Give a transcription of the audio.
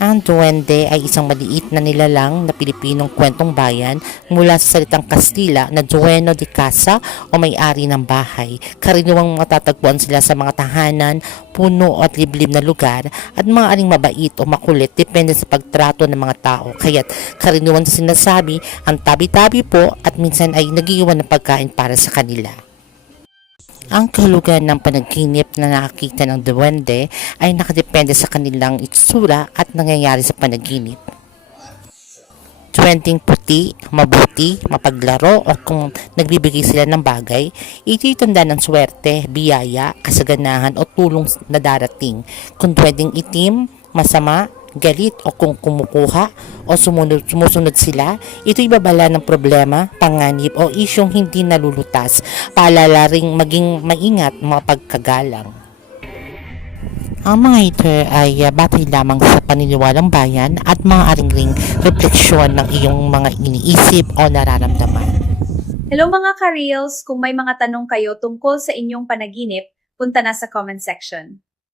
Ang duwende ay isang maliit na nilalang na Pilipinong kwentong bayan mula sa salitang Kastila na dueño de casa o may-ari ng bahay. Karaniwang matatagpuan sila sa mga tahanan, puno at liblib na lugar at mga aring mabait o makulit depende sa pagtrato ng mga tao. Kaya't karaniwan sa sinasabi ang tabi-tabi po at minsan ay nag-iwan ng pagkain para sa kanila. Ang kahulugan ng panaginip na nakakita ng duwende ay nakadepende sa kanilang itsura at nangyayari sa panaginip. Duwendeng puti, mabuti, mapaglaro o kung nagbibigay sila ng bagay, ito'y tanda ng swerte, biyaya, kasaganahan o tulong na darating. Kung duwendeng itim, masama, galit o kung kumukuha o sumusunod sila, ito'y babala ng problema, panganib o isyong hindi nalulutas. Paalala ring maging maingat mga pagkagalang. Ang mga ito ay batay lamang sa paniniwalang bayan at maaaring ring refleksyon ng iyong mga iniisip o nararamdaman. Hello mga ka-reels! Kung may mga tanong kayo tungkol sa inyong panaginip, punta na sa comment section.